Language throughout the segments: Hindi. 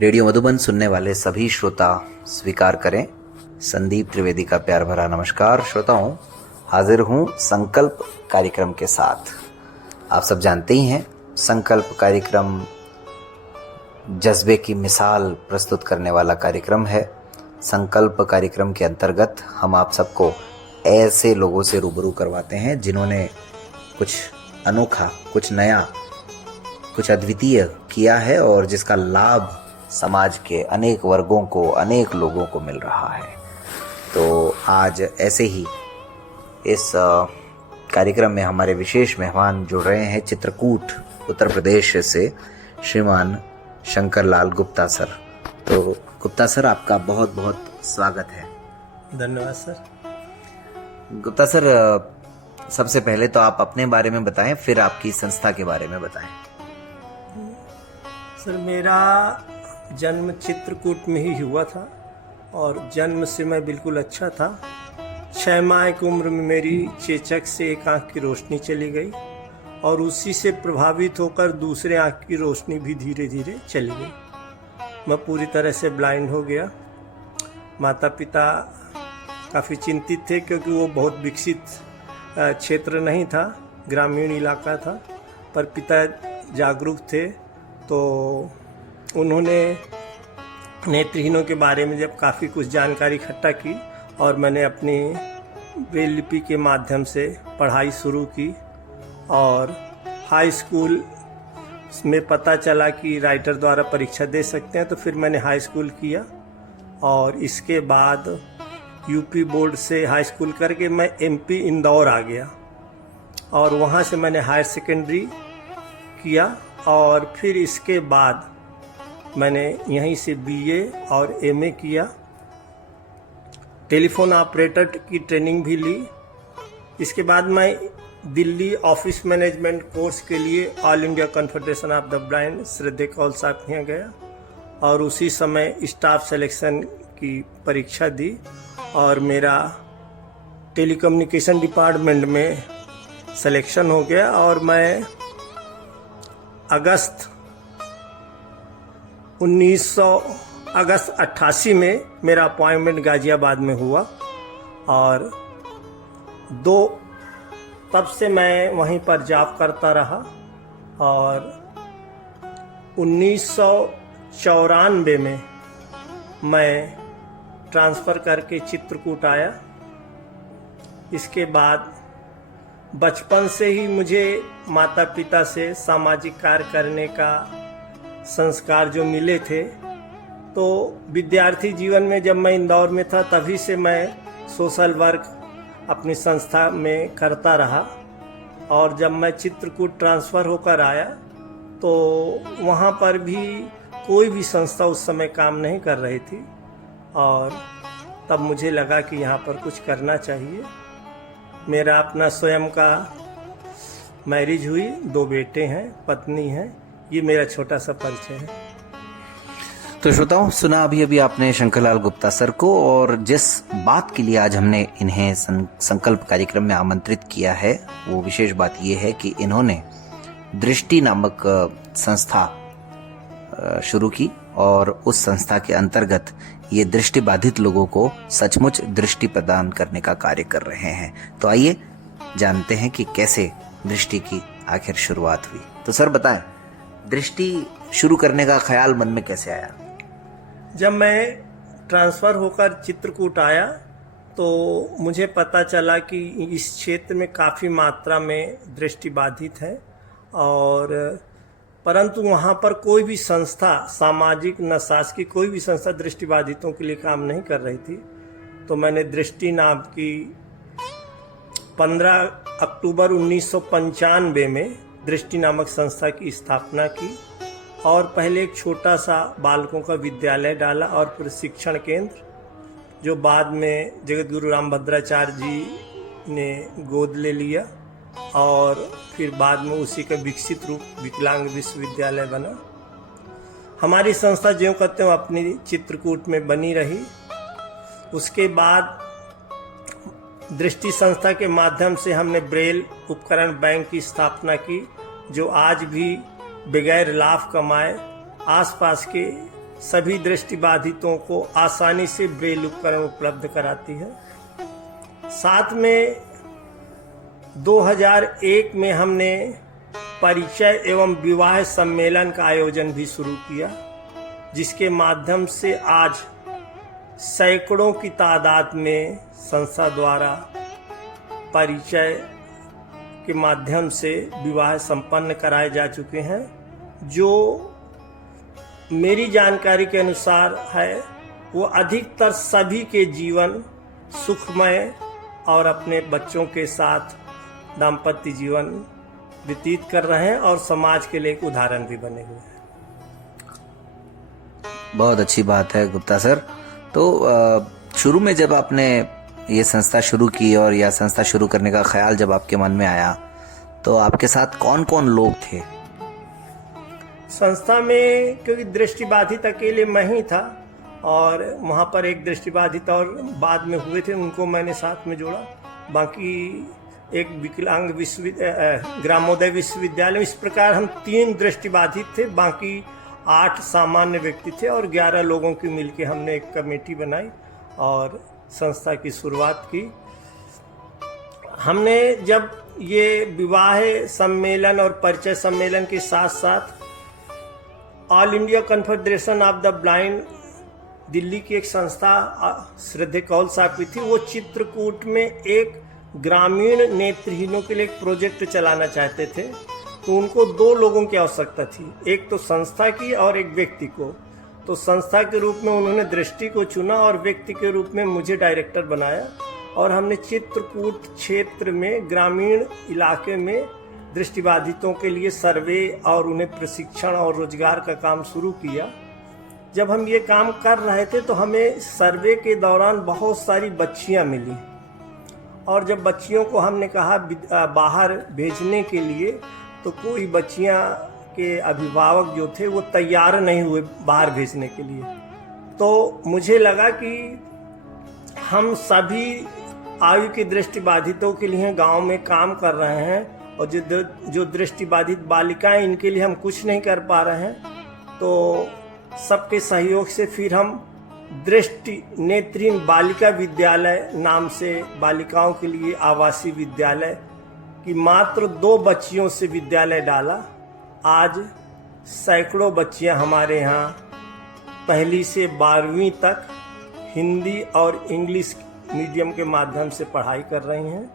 रेडियो मधुबन सुनने वाले सभी श्रोता स्वीकार करें संदीप त्रिवेदी का प्यार भरा नमस्कार। श्रोताओं, हाजिर हूं संकल्प कार्यक्रम के साथ। आप सब जानते ही हैं, संकल्प कार्यक्रम जज्बे की मिसाल प्रस्तुत करने वाला कार्यक्रम है। संकल्प कार्यक्रम के अंतर्गत हम आप सबको ऐसे लोगों से रूबरू करवाते हैं जिन्होंने कुछ अनोखा, कुछ नया, कुछ अद्वितीय किया है और जिसका लाभ समाज के अनेक वर्गों को, अनेक लोगों को मिल रहा है। तो आज ऐसे ही इस कार्यक्रम में हमारे विशेष मेहमान जुड़ रहे हैं चित्रकूट उत्तर प्रदेश से श्रीमान शंकर लाल गुप्ता सर। तो गुप्ता सर, आपका बहुत बहुत स्वागत है। धन्यवाद सर। गुप्ता सर, सबसे पहले तो आप अपने बारे में बताएं, फिर आपकी संस्था के बारे में बताएं। सर, मेरा जन्म चित्रकूट में ही हुआ था और जन्म से मैं बिल्कुल अच्छा था। 6 माह की उम्र में मेरी चेचक से एक आंख की रोशनी चली गई और उसी से प्रभावित होकर दूसरे आंख की रोशनी भी धीरे धीरे चली गई। मैं पूरी तरह से ब्लाइंड हो गया। माता पिता काफ़ी चिंतित थे क्योंकि वो बहुत विकसित क्षेत्र नहीं था, ग्रामीण इलाका था, पर पिता जागरूक थे। तो उन्होंने नेत्रहीनों के बारे में जब काफ़ी कुछ जानकारी इकट्ठा की और मैंने अपनी ब्रेल लिपि के माध्यम से पढ़ाई शुरू की और हाई स्कूल में पता चला कि राइटर द्वारा परीक्षा दे सकते हैं, तो फिर मैंने हाई स्कूल किया और इसके बाद यूपी बोर्ड से हाई स्कूल करके मैं एमपी इंदौर आ गया और वहाँ से मैंने हायर सेकेंडरी किया और फिर इसके बाद मैंने यहीं से बीए और एमए किया। टेलीफोन ऑपरेटर की ट्रेनिंग भी ली। इसके बाद मैं दिल्ली ऑफिस मैनेजमेंट कोर्स के लिए All India Confederation of the Blind श्रद्धे कौल साहब के यहाँ गया और उसी समय स्टाफ सिलेक्शन की परीक्षा दी और मेरा टेलीकम्युनिकेशन डिपार्टमेंट में सिलेक्शन हो गया और मैं अगस्त 88 में मेरा अपॉइंटमेंट गाजियाबाद में हुआ और तब से मैं वहीं पर जॉब करता रहा और 1994 में मैं ट्रांसफ़र करके चित्रकूट आया। इसके बाद बचपन से ही मुझे माता पिता से सामाजिक कार्य करने का संस्कार जो मिले थे, तो विद्यार्थी जीवन में जब मैं इंदौर में था तभी से मैं सोशल वर्क अपनी संस्था में करता रहा और जब मैं चित्रकूट ट्रांसफ़र होकर आया तो वहाँ पर भी कोई भी संस्था उस समय काम नहीं कर रही थी और तब मुझे लगा कि यहाँ पर कुछ करना चाहिए। मेरा अपना स्वयं का मैरिज हुई, 2 बेटे हैं, पत्नी हैं। ये मेरा छोटा सा परिचय है। तो श्रोताओं, सुना अभी अभी आपने शंकरलाल गुप्ता सर को, और जिस बात के लिए आज हमने इन्हें संकल्प कार्यक्रम में आमंत्रित किया है वो विशेष बात ये है कि इन्होंने दृष्टि नामक संस्था शुरू की और उस संस्था के अंतर्गत ये दृष्टि बाधित लोगों को सचमुच दृष्टि प्रदान करने का कार्य कर रहे हैं। तो आइए जानते हैं कि कैसे दृष्टि की आखिर शुरुआत हुई। तो सर बताएं, दृष्टि शुरू करने का ख्याल मन में कैसे आया? जब मैं ट्रांसफ़र होकर चित्रकूट आया तो मुझे पता चला कि इस क्षेत्र में काफ़ी मात्रा में दृष्टि बाधित है और परंतु वहाँ पर कोई भी संस्था, सामाजिक न शासकीय कोई भी संस्था दृष्टि बाधितों के लिए काम नहीं कर रही थी। तो मैंने दृष्टि नाम की 15 अक्टूबर 1995 में दृष्टि नामक संस्था की स्थापना की और पहले एक छोटा सा बालकों का विद्यालय डाला और प्रशिक्षण केंद्र, जो बाद में जगत गुरु रामभद्राचार्य जी ने गोद ले लिया और फिर बाद में उसी का विकसित रूप विकलांग विश्वविद्यालय बना। हमारी संस्था ज्यों कहते हैं अपनी चित्रकूट में बनी रही। उसके बाद दृष्टि संस्था के माध्यम से हमने ब्रेल उपकरण बैंक की स्थापना की, जो आज भी बगैर लाभ कमाए आसपास के सभी दृष्टिबाधितों को आसानी से ब्रेल उपकरण उपलब्ध कराती है। साथ में 2001 में हमने परिचय एवं विवाह सम्मेलन का आयोजन भी शुरू किया, जिसके माध्यम से आज सैकड़ों की तादाद में संस्था द्वारा परिचय के माध्यम से विवाह संपन्न कराए जा चुके हैं। जो मेरी जानकारी के अनुसार है वो अधिकतर सभी के जीवन सुखमय और अपने बच्चों के साथ दाम्पत्य जीवन व्यतीत कर रहे हैं और समाज के लिए एक उदाहरण भी बने हुए हैं। बहुत अच्छी बात है गुप्ता सर। तो शुरू में जब आपने ये संस्था शुरू की और यह संस्था शुरू करने का ख्याल जब आपके मन में आया तो आपके साथ कौन कौन लोग थे? संस्था में क्योंकि दृष्टिबाधित अकेले मैं ही था और वहाँ पर एक दृष्टिबाधित और बाद में हुए थे, उनको मैंने साथ में जोड़ा। बाकी एक विकलांग ग्रामोदय विश्वविद्यालय, इस प्रकार हम 3 दृष्टिबाधित थे, बाकी 8 सामान्य व्यक्ति थे और 11 लोगों की मिलकर हमने एक कमेटी बनाई और संस्था की शुरुआत की। हमने जब ये विवाह सम्मेलन और परिचय सम्मेलन के साथ साथ all India confederation of the blind Delhi की एक संस्था श्रद्धे कौल साहब की थी, वो चित्रकूट में एक ग्रामीण नेत्रहीनों के लिए एक प्रोजेक्ट चलाना चाहते थे। तो उनको 2 लोगों की आवश्यकता थी, एक तो संस्था की और एक व्यक्ति को। तो संस्था के रूप में उन्होंने दृष्टि को चुना और व्यक्ति के रूप में मुझे डायरेक्टर बनाया और हमने चित्रकूट क्षेत्र में ग्रामीण इलाके में दृष्टिबाधितों के लिए सर्वे और उन्हें प्रशिक्षण और रोजगार का काम शुरू किया। जब हम ये काम कर रहे थे तो हमें सर्वे के दौरान बहुत सारी बच्चियां मिली और जब बच्चियों को हमने कहा बाहर भेजने के लिए तो कोई बच्चियां के अभिभावक जो थे वो तैयार नहीं हुए बाहर भेजने के लिए। तो मुझे लगा कि हम सभी आयु के दृष्टिबाधितों के लिए गांव में काम कर रहे हैं और जो दृष्टिबाधित बालिकाएं, इनके लिए हम कुछ नहीं कर पा रहे हैं। तो सबके सहयोग से फिर हम दृष्टि नेत्रहीन बालिका विद्यालय नाम से बालिकाओं के लिए आवासीय विद्यालय की मात्र 2 बच्चियों से विद्यालय डाला। आज सैकड़ों बच्चियां हमारे यहाँ 1ली से 12वीं तक हिंदी और इंग्लिश मीडियम के माध्यम से पढ़ाई कर रही हैं।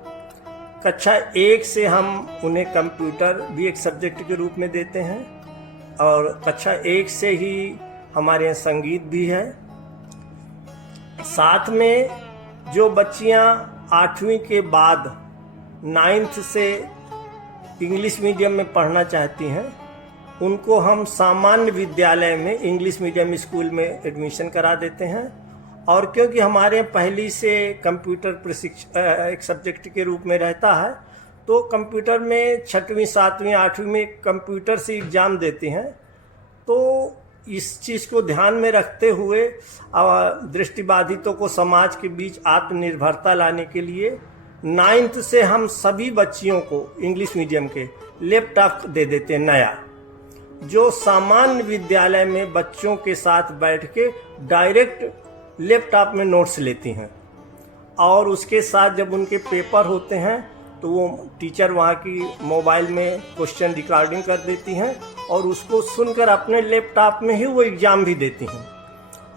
कक्षा 1 से हम उन्हें कंप्यूटर भी एक सब्जेक्ट के रूप में देते हैं और कक्षा 1 से ही हमारे यहाँ संगीत भी है। साथ में जो बच्चियां 8वीं के बाद 9th से इंग्लिश मीडियम में पढ़ना चाहती हैं, उनको हम सामान्य विद्यालय में इंग्लिश मीडियम स्कूल में एडमिशन करा देते हैं। और क्योंकि हमारे यहाँ 1ली से कंप्यूटर प्रशिक्षण एक सब्जेक्ट के रूप में रहता है, तो कंप्यूटर में 6वीं 7वीं 8वीं में कंप्यूटर से एग्ज़ाम देते हैं। तो इस चीज़ को ध्यान में रखते हुए दृष्टिबाधितों को समाज के बीच आत्मनिर्भरता लाने के लिए 9th से हम सभी बच्चियों को इंग्लिश मीडियम के लैपटॉप दे देते हैं नया, जो सामान्य विद्यालय में बच्चों के साथ बैठ के डायरेक्ट लैपटॉप में नोट्स लेती हैं और उसके साथ जब उनके पेपर होते हैं तो वो टीचर वहाँ की मोबाइल में क्वेश्चन रिकॉर्डिंग कर देती हैं और उसको सुनकर अपने लैपटॉप में ही वो एग्ज़ाम भी देती हैं।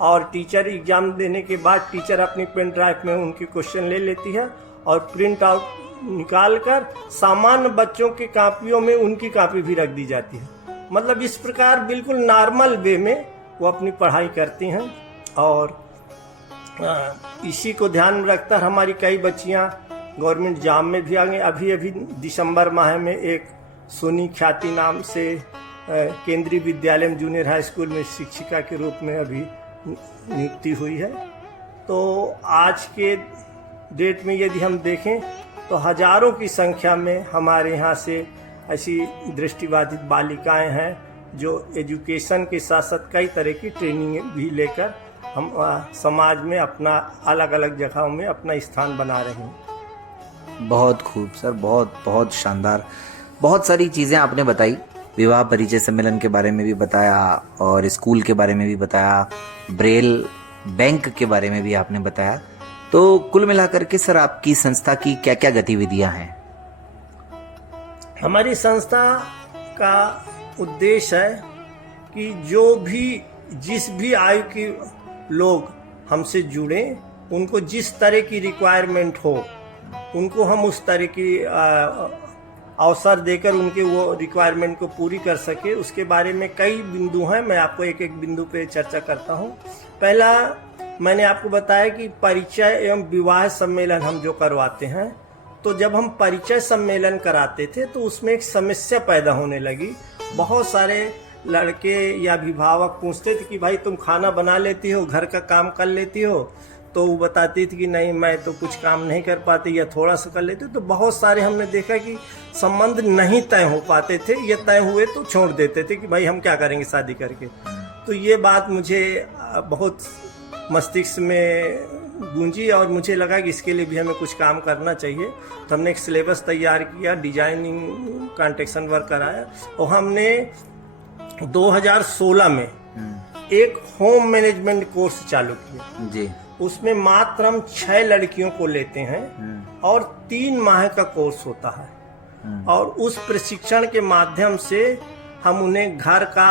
और टीचर एग्ज़ाम देने के बाद टीचर अपनी पेन ड्राइव में उनकी क्वेश्चन ले लेती है और प्रिंट आउट निकाल कर सामान्य बच्चों की कापियों में उनकी कापी भी रख दी जाती है। मतलब इस प्रकार बिल्कुल नॉर्मल वे में वो अपनी पढ़ाई करती हैं। और इसी को ध्यान में रखकर हमारी कई बच्चियां गवर्नमेंट जॉब में भी आ गई। अभी दिसंबर माह में एक सोनी ख्याति नाम से केंद्रीय विद्यालय में जूनियर हाई स्कूल में शिक्षिका के रूप में अभी नियुक्ति हुई है। तो आज के डेट में यदि हम देखें तो हजारों की संख्या में हमारे यहाँ से ऐसी दृष्टिबाधित बालिकाएं हैं जो एजुकेशन के साथ साथ कई तरह की ट्रेनिंग भी लेकर हम समाज में अपना अलग अलग जगहों में अपना स्थान बना रहे हैं। बहुत खूब सर, बहुत बहुत शानदार। बहुत सारी चीज़ें आपने बताई विवाह परिचय सम्मेलन के बारे में भी बताया और स्कूल के बारे में भी बताया, ब्रेल बैंक के बारे में भी आपने बताया। तो कुल मिलाकर के सर आपकी संस्था की क्या क्या गतिविधियां हैं? हमारी संस्था का उद्देश्य है कि जो भी जिस भी आयु के लोग हमसे जुड़े, उनको जिस तरह की रिक्वायरमेंट हो उनको हम उस तरह की अवसर देकर उनके वो रिक्वायरमेंट को पूरी कर सके। उसके बारे में कई बिंदु हैं, मैं आपको एक एक बिंदु पे चर्चा करता हूँ। पहला, मैंने आपको बताया कि परिचय एवं विवाह सम्मेलन हम जो करवाते हैं, तो जब हम परिचय सम्मेलन कराते थे तो उसमें एक समस्या पैदा होने लगी। बहुत सारे लड़के या अभिभावक पूछते थे कि भाई तुम खाना बना लेती हो, घर का काम कर लेती हो? तो वो बताती थी कि नहीं, मैं तो कुछ काम नहीं कर पाती या थोड़ा सा कर लेती। तो बहुत सारे हमने देखा कि संबंध नहीं तय हो पाते थे, या तय हुए तो छोड़ देते थे कि भाई हम क्या करेंगे शादी करके। तो ये बात मुझे बहुत मस्तिष्क में गूंजी और मुझे लगा कि इसके लिए भी हमें कुछ काम करना चाहिए। तो हमने एक सिलेबस तैयार किया, डिजाइनिंग कॉन्टेक्शन वर्क कराया, और हमने 2016 में एक होम मैनेजमेंट कोर्स चालू किया जी। उसमें मात्र हम 6 लड़कियों को लेते हैं और 3 माह का कोर्स होता है, और उस प्रशिक्षण के माध्यम से हम उन्हें घर का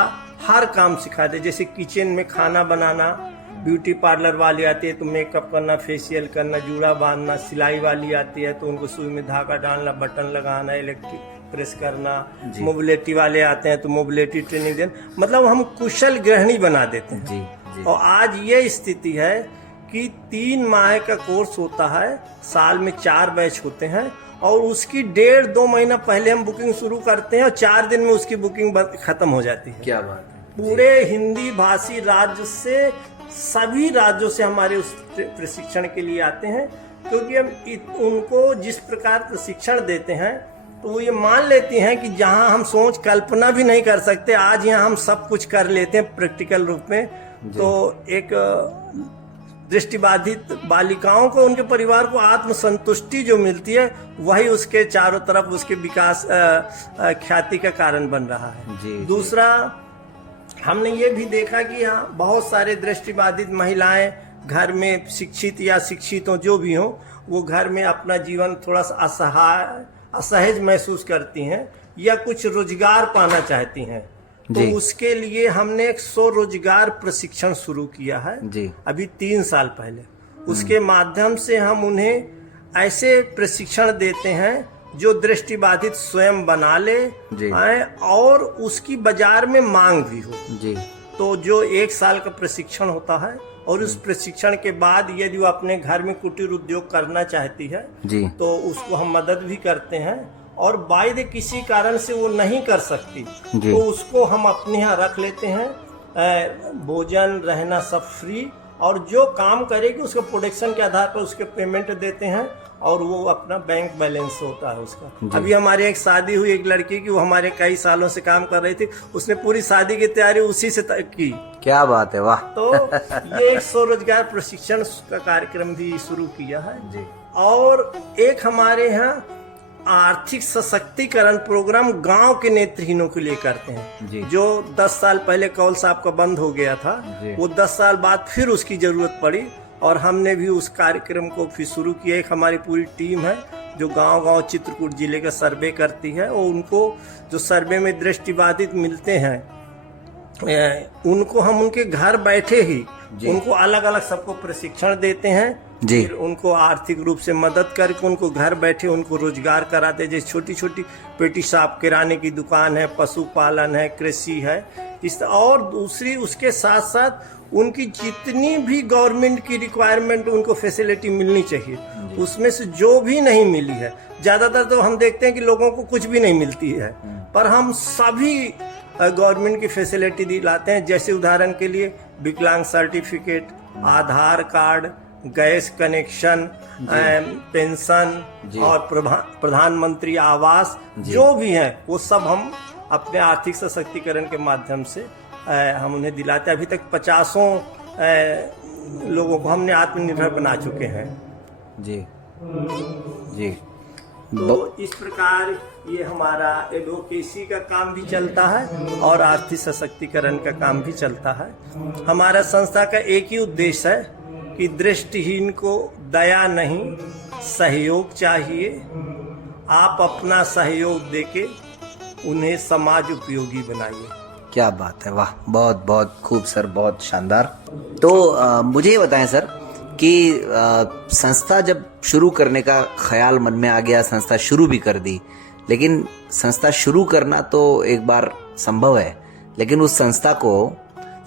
हर काम सिखाते, जैसे किचन में खाना बनाना, ब्यूटी पार्लर वाली आती है तो मेकअप करना, फेशियल करना, जूड़ा बांधना, सिलाई वाली आती है तो उनको सुई में धागा डालना, बटन लगाना, इलेक्ट्रिक प्रेस करना, मोबिलिटी वाले आते हैं तो मोबिलिटी ट्रेनिंग देना, मतलब हम कुशल गृहिणी बना देते हैं जी। और आज ये स्थिति है कि 3 माह का कोर्स होता है, साल में 4 बैच होते हैं, और उसकी 1.5-2 महीना पहले हम बुकिंग शुरू करते हैं और 4 दिन में उसकी बुकिंग खत्म हो जाती है। क्या बात है। पूरे हिंदी भाषी राज्य से, सभी राज्यों से हमारे उस प्रशिक्षण के लिए आते हैं, क्योंकि हम उनको जिस प्रकार प्रशिक्षण देते हैं तो वो ये मान लेती हैं कि जहां हम सोच कल्पना भी नहीं कर सकते, आज यहाँ हम सब कुछ कर लेते हैं प्रैक्टिकल रूप में। तो एक दृष्टिबाधित बालिकाओं को, उनके परिवार को आत्मसंतुष्टि जो मिलती है, वही उसके चारों तरफ उसके विकास ख्याति का कारण बन रहा है जी। दूसरा, हमने ये भी देखा कि यहाँ बहुत सारे दृष्टिबाधित महिलाएं घर में, शिक्षित या शिक्षित हो जो भी हो, वो घर में अपना जीवन थोड़ा सा असहज महसूस करती हैं या कुछ रोजगार पाना चाहती हैं। तो उसके लिए हमने एक स्वरोजगार प्रशिक्षण शुरू किया है जी। अभी 3 साल पहले। उसके माध्यम से हम उन्हें ऐसे प्रशिक्षण देते हैं जो दृष्टिबाधित स्वयं बना ले और उसकी बाजार में मांग भी हो जी। तो जो 1 साल का प्रशिक्षण होता है, और उस प्रशिक्षण के बाद यदि वो अपने घर में कुटीर उद्योग करना चाहती है जी, तो उसको हम मदद भी करते हैं। और बायदे किसी कारण से वो नहीं कर सकती तो उसको हम अपने यहाँ रख लेते हैं, भोजन रहना सब फ्री, और जो काम करेगी उसके प्रोडक्शन के आधार पर उसके पेमेंट देते हैं, और वो अपना बैंक बैलेंस होता है उसका। अभी हमारे एक शादी हुई एक लड़की की, वो हमारे कई सालों से काम कर रही थी, उसने पूरी शादी की तैयारी उसी से की। क्या बात है, वाह। तो ये एक स्वरोजगार प्रशिक्षण का कार्यक्रम भी शुरू किया है जी। और एक हमारे यहाँ आर्थिक सशक्तिकरण प्रोग्राम गांव के नेत्रहीनों के लिए करते हैं जी। जो 10 साल पहले कौल साहब का बंद हो गया था, वो 10 साल बाद फिर उसकी जरूरत पड़ी, और हमने भी उस कार्यक्रम को फिर शुरू किया। एक हमारी पूरी टीम है जो गांव-गांव चित्रकूट जिले का सर्वे करती है, और उनको जो सर्वे में दृष्टिबाधित मिलते हैं उनको हम उनके घर बैठे ही उनको अलग अलग सबको प्रशिक्षण देते हैं जी। फिर उनको आर्थिक रूप से मदद करके उनको घर बैठे उनको रोजगार कराते हैं। जैसे छोटी छोटी पेटी शॉप, किराने की दुकान है, पशुपालन है, कृषि है, और दूसरी उसके साथ साथ उनकी जितनी भी गवर्नमेंट की रिक्वायरमेंट उनको फैसिलिटी मिलनी चाहिए, उसमें से जो भी नहीं मिली है, ज्यादातर तो हम देखते हैं कि लोगों को कुछ भी नहीं मिलती है, पर हम सभी गवर्नमेंट की फैसिलिटी दिलाते हैं। जैसे उदाहरण के लिए विकलांग सर्टिफिकेट, आधार कार्ड, गैस कनेक्शन, पेंशन और प्रधानमंत्री आवास, जो भी है वो सब हम अपने आर्थिक सशक्तिकरण के माध्यम से हम उन्हें दिलाते हैं। अभी तक 50 लोगों को हमने आत्मनिर्भर बना चुके हैं जी जी। तो इस प्रकार ये हमारा एडवोकेसी का काम भी चलता है और आर्थिक सशक्तिकरण का काम भी चलता है। हमारा संस्था का एक ही उद्देश्य है कि दृष्टिहीन को दया नहीं, सहयोग चाहिए। आप अपना सहयोग देके उन्हें समाज उपयोगी बनाइए। क्या बात है, वाह, बहुत बहुत खूब सर, बहुत शानदार। तो मुझे ये बताएं सर कि संस्था जब शुरू करने का ख्याल मन में आ गया, संस्था शुरू भी कर दी, लेकिन संस्था शुरू करना तो एक बार संभव है, लेकिन उस संस्था को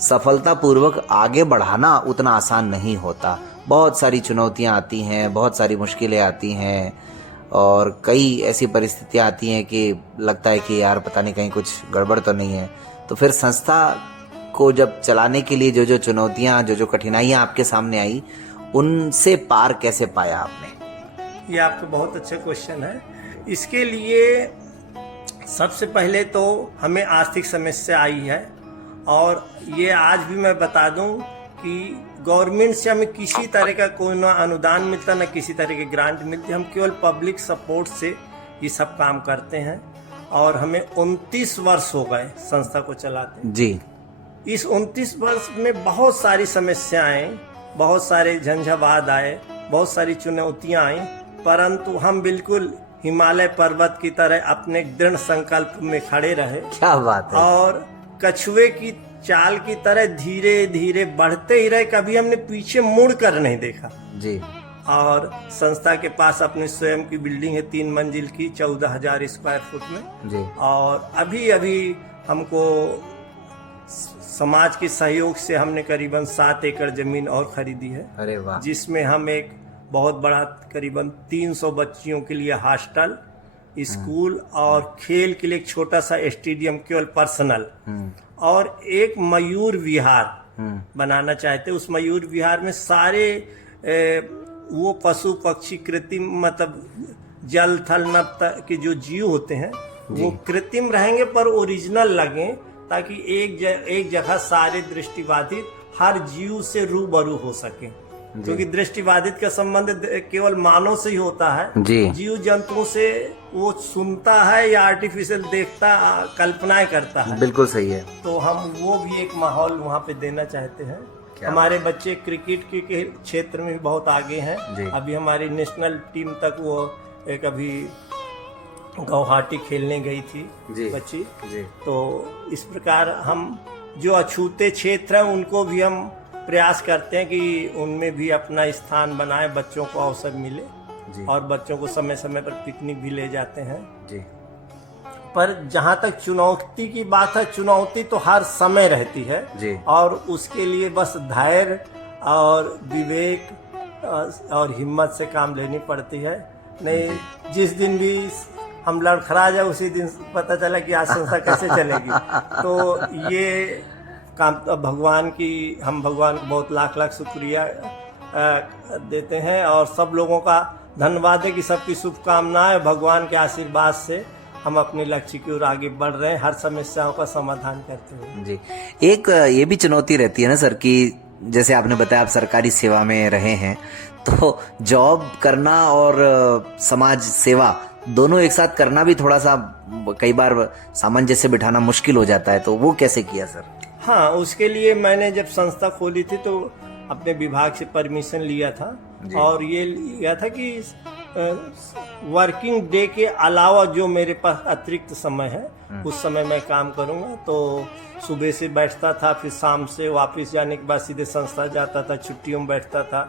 सफलतापूर्वक आगे बढ़ाना उतना आसान नहीं होता। बहुत सारी चुनौतियां आती हैं, बहुत सारी मुश्किलें आती हैं और कई ऐसी परिस्थितियां आती हैं कि लगता है कि यार पता नहीं कहीं कुछ गड़बड़ तो नहीं है। तो फिर संस्था को जब चलाने के लिए जो जो चुनौतियां, जो जो कठिनाइयां आपके सामने आई, उनसे पार कैसे पाया आपने? ये आपका बहुत अच्छा क्वेश्चन है। इसके लिए सबसे पहले तो हमें आर्थिक समस्या आई है और ये आज भी मैं बता दूं कि गवर्नमेंट से हमें किसी तरह का कोई ना अनुदान मिलता, ना किसी तरह की ग्रांट मिलती। हम केवल पब्लिक सपोर्ट से ये सब काम करते हैं और हमें 29 वर्ष हो गए संस्था को चलाते जी। इस 29 वर्ष में बहुत सारी समस्याएं, बहुत सारे झंझावात आए, बहुत सारी चुनौतियां आई, परंतु हम बिल्कुल हिमालय पर्वत की तरह अपने दृढ़ संकल्प में खड़े रहे। क्या बात है। और कछुए की चाल की तरह धीरे धीरे बढ़ते ही रहे, कभी हमने पीछे मुड़ कर नहीं देखा जी। और संस्था के पास अपनी स्वयं की बिल्डिंग है 3 मंजिल की, 14,000 स्क्वायर फुट में जी। और अभी अभी हमको समाज के सहयोग से हमने करीबन 7 एकड़ जमीन और खरीदी है। अरे वाह। जिसमें हम एक बहुत बड़ा करीबन 300 बच्चियों के लिए हॉस्टल, स्कूल और खेल के लिए एक छोटा सा स्टेडियम केवल पर्सनल और एक मयूर विहार बनाना चाहते। उस मयूर विहार में सारे वो पशु पक्षी कृत्रिम, मतलब जल थल नभ के जो जीव होते हैं वो कृत्रिम रहेंगे पर ओरिजिनल लगे, ताकि एक जगह सारे दृष्टिबाधित हर जीव से रूबरू हो सके। क्योंकि दृष्टिबाधित का संबंध केवल मानव से ही होता है, जीव जंतुओं से वो सुनता है या आर्टिफिशियल देखता, कल्पनाएं करता है। बिल्कुल सही है। तो हम वो भी एक माहौल वहाँ पे देना चाहते हैं। हमारे बच्चे क्रिकेट के क्षेत्र में भी बहुत आगे हैं। अभी हमारी नेशनल टीम तक वो एक अभी गुवाहाटी खेलने गई थी बच्ची। तो इस प्रकार हम जो अछूते क्षेत्र हैं उनको भी हम प्रयास करते हैं कि उनमें भी अपना स्थान बनाए, बच्चों को अवसर मिले और बच्चों को समय समय पर पिकनिक भी ले जाते हैं जी। पर जहाँ तक चुनौती की बात है, चुनौती तो हर समय रहती है जी। और उसके लिए बस धैर्य और विवेक और हिम्मत से काम लेनी पड़ती है। नहीं जिस दिन भी हम लड़खड़ा जाए उसी दिन पता चला कि आज संस्था कैसे चलेगी। तो ये काम तो भगवान को बहुत लाख लाख शुक्रिया देते हैं और सब लोगों का धन्यवाद है कि सबकी शुभकामनाएं, भगवान के आशीर्वाद से हम अपने लक्ष्य की ओर आगे बढ़ रहे हैं, हर समस्याओं का समाधान करते हैं जी। एक ये भी चुनौती रहती है ना सर कि जैसे आपने बताया आप सरकारी सेवा में रहे हैं, तो जॉब करना और समाज सेवा दोनों एक साथ करना भी थोड़ा सा कई बार सामंजस्य बिठाना मुश्किल हो जाता है, तो वो कैसे किया सर? हाँ, उसके लिए मैंने जब संस्था खोली थी तो अपने विभाग से परमिशन लिया था और ये लिया था कि वर्किंग डे के अलावा जो मेरे पास अतिरिक्त समय है उस समय मैं काम करूँगा। तो सुबह से बैठता था, फिर शाम से वापस जाने के बाद सीधे संस्था जाता था, छुट्टियों में बैठता था।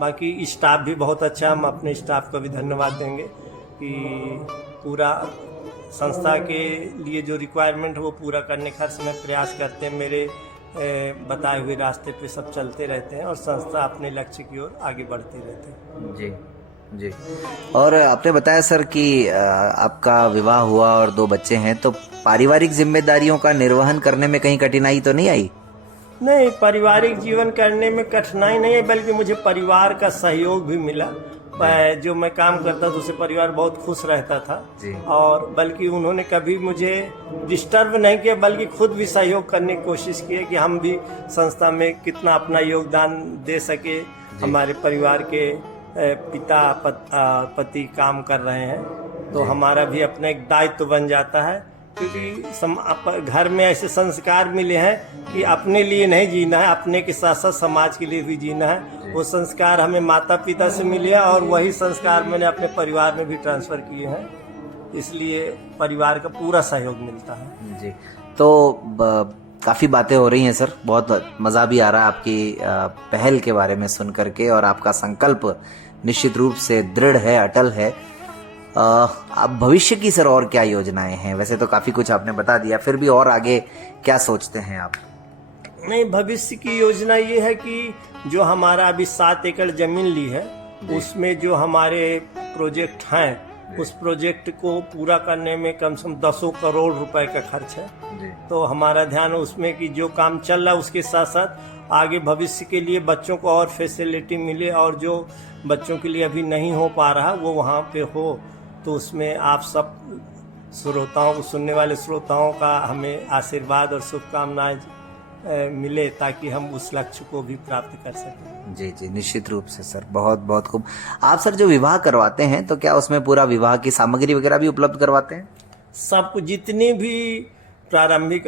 बाकी स्टाफ भी बहुत अच्छा, हम अपने स्टाफ को भी धन्यवाद देंगे कि पूरा संस्था के लिए जो रिक्वायरमेंट है वो पूरा करने का हर समय प्रयास करते हैं। मेरे बताए हुए रास्ते पे सब चलते रहते हैं और संस्था अपने लक्ष्य की ओर आगे बढ़ते रहते हैं जी जी। और आपने बताया सर कि आपका विवाह हुआ और 2 बच्चे हैं, तो पारिवारिक जिम्मेदारियों का निर्वहन करने में कहीं कठिनाई तो नहीं आई? नहीं, पारिवारिक जीवन करने में कठिनाई नहीं है, बल्कि मुझे परिवार का सहयोग भी मिला। जो मैं काम करता था उससे परिवार बहुत खुश रहता था और बल्कि उन्होंने कभी मुझे डिस्टर्ब नहीं किया, बल्कि खुद भी सहयोग करने की कोशिश की है कि हम भी संस्था में कितना अपना योगदान दे सके। हमारे परिवार के पिता पति काम कर रहे हैं तो हमारा भी अपना एक दायित्व बन जाता है, क्योंकि घर में ऐसे संस्कार मिले हैं कि अपने लिए नहीं जीना है, अपने के साथ साथ समाज के लिए भी जीना है। वो संस्कार हमें माता पिता से मिले हैं और वही संस्कार मैंने अपने परिवार में भी ट्रांसफ़र किए हैं, इसलिए परिवार का पूरा सहयोग मिलता है। जी, तो काफ़ी बातें हो रही हैं सर, बहुत मज़ा भी आ रहा है आपकी पहल के बारे में सुन करके, और आपका संकल्प निश्चित रूप से दृढ़ है, अटल है। अब भविष्य की सर और क्या योजनाएं हैं? वैसे तो काफ़ी कुछ आपने बता दिया, फिर भी और आगे क्या सोचते हैं आप? नहीं, भविष्य की योजना ये है कि जो हमारा अभी 7 एकड़ ज़मीन ली है, उसमें जो हमारे प्रोजेक्ट हैं, उस प्रोजेक्ट को पूरा करने में कम से कम 10 करोड़ रुपए का खर्च है। तो हमारा ध्यान उसमें कि जो काम चल रहा है उसके साथ साथ आगे भविष्य के लिए बच्चों को और फैसिलिटी मिले, और जो बच्चों के लिए अभी नहीं हो पा रहा वो वहाँ पे हो। तो उसमें आप सब श्रोताओं को, सुनने वाले श्रोताओं का हमें आशीर्वाद और शुभकामनाएं मिले, ताकि हम उस लक्ष्य को भी प्राप्त कर सकें। जी जी, निश्चित रूप से सर, बहुत बहुत खूब। आप सर जो विवाह करवाते हैं तो क्या उसमें पूरा विवाह की सामग्री वगैरह भी उपलब्ध करवाते हैं? सब कुछ, जितनी भी प्रारंभिक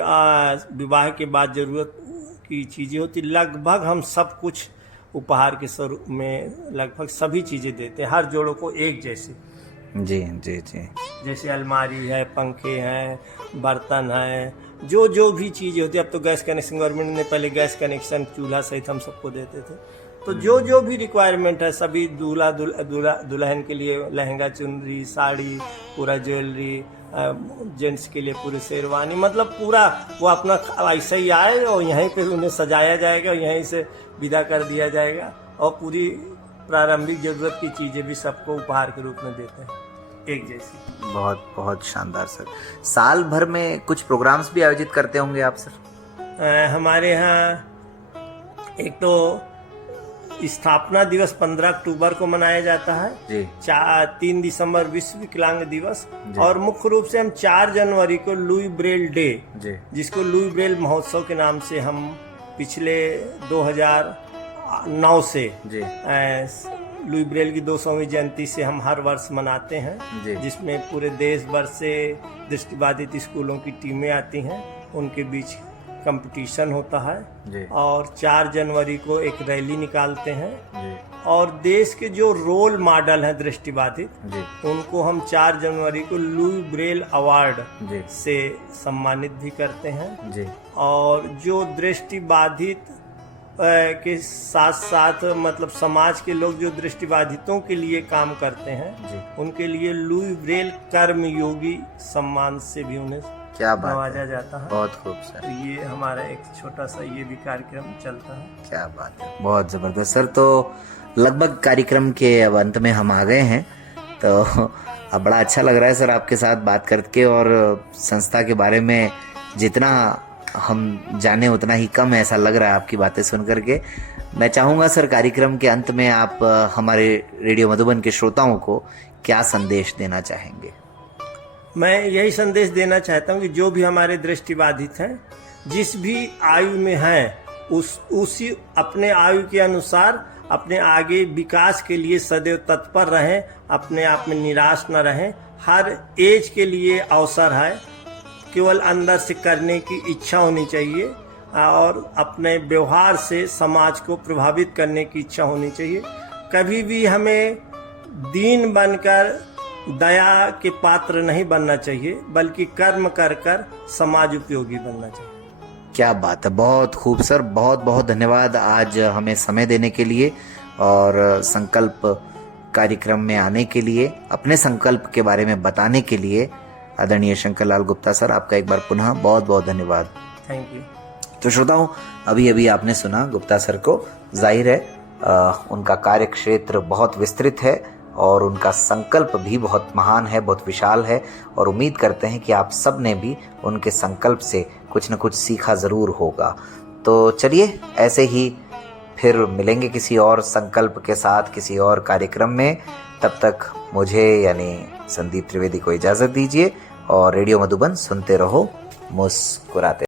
विवाह के बाद जरूरत की चीज़ें होती, लगभग हम सब कुछ उपहार के स्वरूप में लगभग सभी चीज़ें देते हैं, हर जोड़ों को एक जैसे। जी जी जी, जैसे अलमारी है, पंखे हैं, बर्तन हैं, जो भी चीज़ें होती है। अब तो गैस कनेक्शन, गवर्नमेंट ने पहले गैस कनेक्शन चूल्हा सहित हम सबको देते थे। तो जो भी रिक्वायरमेंट है, सभी दुल्हन के लिए लहंगा, चुनरी, साड़ी, पूरा ज्वेलरी, जेंट्स के लिए पूरी शेरवानी, मतलब पूरा वो अपना ऐसे ही आए और यहीं पे उन्हें सजाया जाएगा, यहीं से विदा कर दिया जाएगा। और पूरी प्रारंभिक जरूरत की चीज़ें भी सबको उपहार के रूप में देते हैं, एक जैसी। बहुत बहुत शानदार सर। साल भर में कुछ प्रोग्राम्स भी आयोजित करते होंगे आप सर? हमारे यहाँ एक तो स्थापना दिवस 15 अक्टूबर को मनाया जाता है जी। 3 दिसंबर विश्व विकलांग दिवस, और मुख्य रूप से हम 4 जनवरी को लुई ब्रेल डे जी, जिसको लुई ब्रेल महोत्सव के नाम से हम पिछले 2009 से लुई ब्रेल की 200वीं जयंती से हम हर वर्ष मनाते हैं, जिसमें पूरे देश भर से दृष्टिबाधित स्कूलों की टीमें आती हैं, उनके बीच कंपटीशन होता है। और 4 जनवरी को एक रैली निकालते हैं, और देश के जो रोल मॉडल हैं दृष्टिबाधित, उनको हम 4 जनवरी को लुई ब्रेल अवार्ड से सम्मानित भी करते हैं। और जो दृष्टिबाधित के साथ साथ मतलब समाज के लोग जो दृष्टिबाधितों के लिए काम करते हैं, उनके लिए लुई ब्रेल कर्मयोगी सम्मान से भी उन्हें क्या बात नवाजा जाता है। बहुत खूब सर। तो ये हमारा एक छोटा सा ये भी कार्यक्रम चलता है। क्या बात है, बहुत जबरदस्त सर। तो लगभग कार्यक्रम के अब अंत में हम आ गए हैं, तो अब बड़ा अच्छा लग रहा है सर आपके साथ बात करके, और संस्था के बारे में जितना हम जाने उतना ही कम ऐसा लग रहा है आपकी बातें सुन करके। मैं चाहूँगा सर कार्यक्रम के अंत में आप हमारे रेडियो मधुबन के श्रोताओं को क्या संदेश देना चाहेंगे? मैं यही संदेश देना चाहता हूँ कि जो भी हमारे दृष्टिबाधित हैं, जिस भी आयु में हैं, उसी अपने आयु के अनुसार अपने आगे विकास के लिए सदैव तत्पर रहें, अपने आप में निराश न रहें। हर एज के लिए अवसर है, केवल अंदर से करने की इच्छा होनी चाहिए, और अपने व्यवहार से समाज को प्रभावित करने की इच्छा होनी चाहिए। कभी भी हमें दीन बनकर दया के पात्र नहीं बनना चाहिए, बल्कि कर्म कर कर समाज उपयोगी बनना चाहिए। क्या बात है, बहुत खूब सर, बहुत बहुत धन्यवाद आज हमें समय देने के लिए और संकल्प कार्यक्रम में आने के लिए, अपने संकल्प के बारे में बताने के लिए। आदरणीय शंकर लाल गुप्ता सर, आपका एक बार पुनः बहुत बहुत धन्यवाद। Thank you. तो श्रोताओं, अभी आपने सुना गुप्ता सर को। जाहिर है उनका कार्य क्षेत्र बहुत विस्तृत है और उनका संकल्प भी बहुत महान है, बहुत विशाल है, और उम्मीद करते हैं कि आप सब ने भी उनके संकल्प से कुछ न कुछ सीखा ज़रूर होगा। तो चलिए ऐसे ही फिर मिलेंगे किसी और संकल्प के साथ, किसी और कार्यक्रम में। तब तक मुझे यानी संदीप त्रिवेदी को इजाज़त दीजिए, और रेडियो मधुबन सुनते रहो, मुस्कुराते